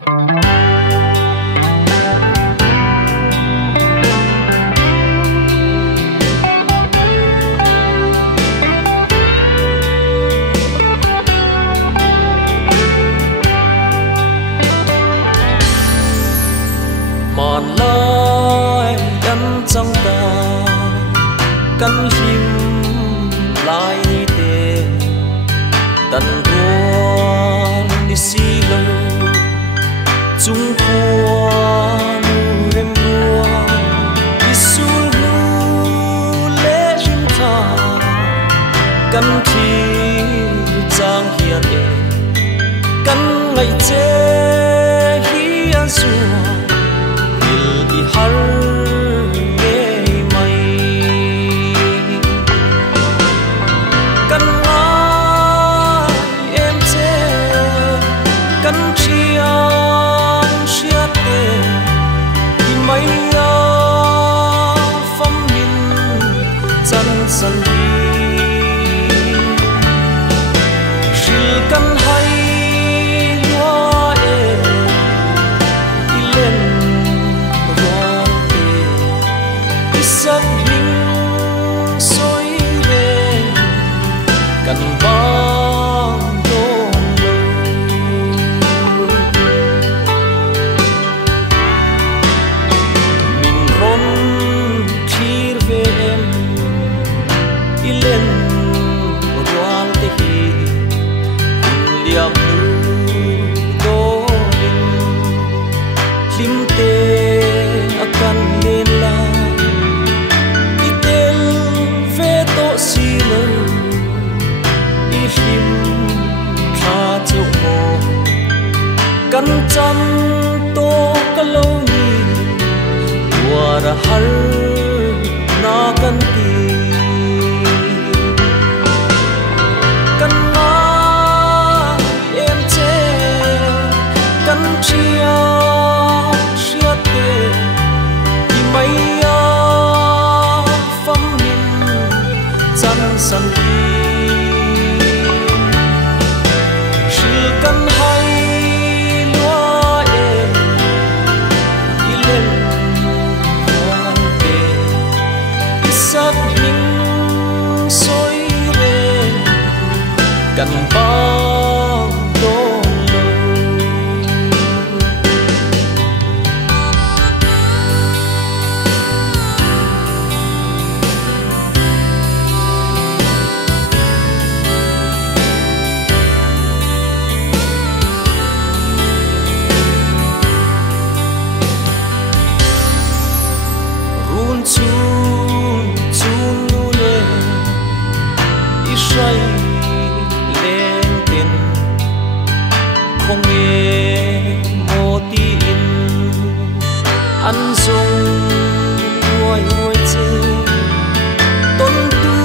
màn lai đắm trong ta căn him lại ni tê tận buồn đi xí lâu chung khoa nu em lúa đi sul nu lệ rim tha căn thi giang hiền e căn ngày chế hiền xua il i har nghe mày căn ai em chế căn chiang xiết tê i mày phong min chân chân đi sil căn hay hoa e i lên sắc hình soi lên cần băng đôn lâu mình rôn thir về em đi lên roan te hi liam đô linh lim te akan lên la si lo i him tha cheu mo kan chan to ka lo ni war har na kan ti kan na em che kan chia sia te i mai san đi sil căn hay lúa em đi lên hoa tê đi sắc hình soi lên căn băng đôn chun nu le i say lên tin không nghe mô tin ăn dùng nuôi nuôi chê tôn tu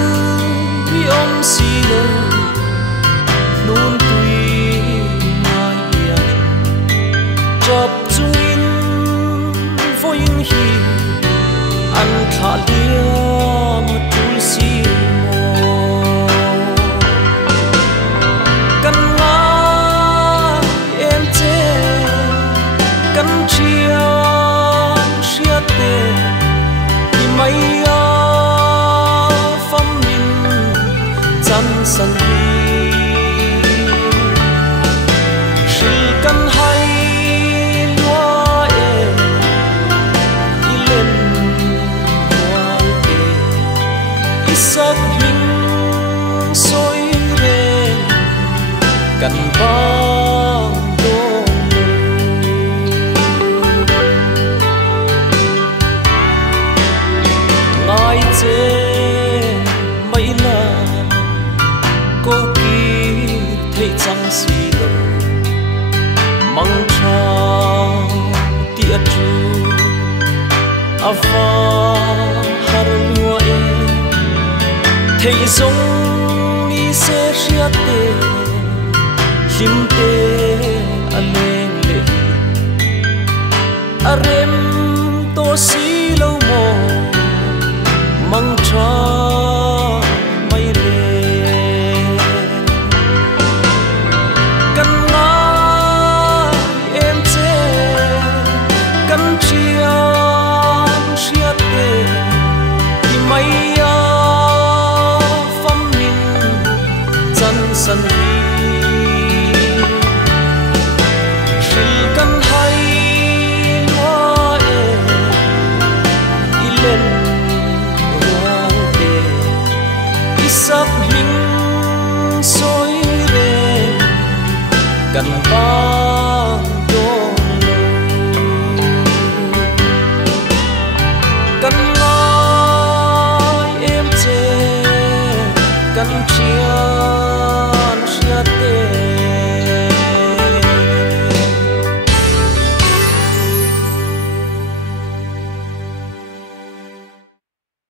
vi om si lo nun tui mai yên chập chung in vô in hi ăn thả liam tul si mo căn ngã em che căn chia sia tê i mai phong min chân san đi sil căn hay lúa em i lên sắc hình soi lên cần băng đôn ngài chế mấy là cô kỳ thấy chẳng gì đâu mong cho tiệt ru ava har lúa em thấy giống ni sẽ riết tê lim tê a lên lệ a rem to si lâu mò mong cho mây lệ căn ngã em che sắc hình soi đêm cần ba đôi cần nói em chê cần chia